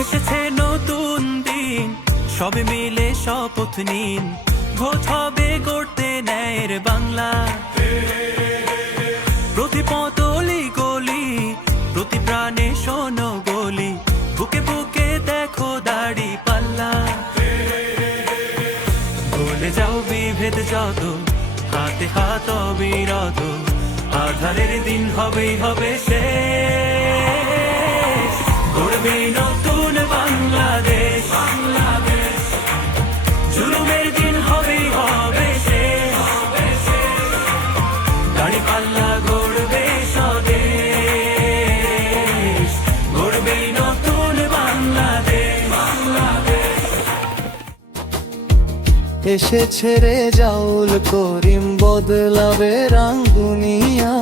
এসেছে নতুন দিন, সবে মিলে শপথ নিন, ভোট হবে গড়তে ন্যায়ের বাংলা। প্রতি পতলি গলি, প্রতি প্রাণে শোনো বলি, বুকে বুকে দেখো দাড়ি পাল্লা। ভুলে যাও বিভেদ যত, হাতে হাত অবিরত, আধারের দিন হবেই হবে শেষ। গড়বে নতুন বাংলাদেশ, জুলুমের দিন হবেই হবে শেষ। দাড়ি পাল্লা গড়বে স্বদেশ, গড়বে নতুন বাংলাদেশ। এসেছে রে জাউল করিম, বদলাবে রং দুনিয়া।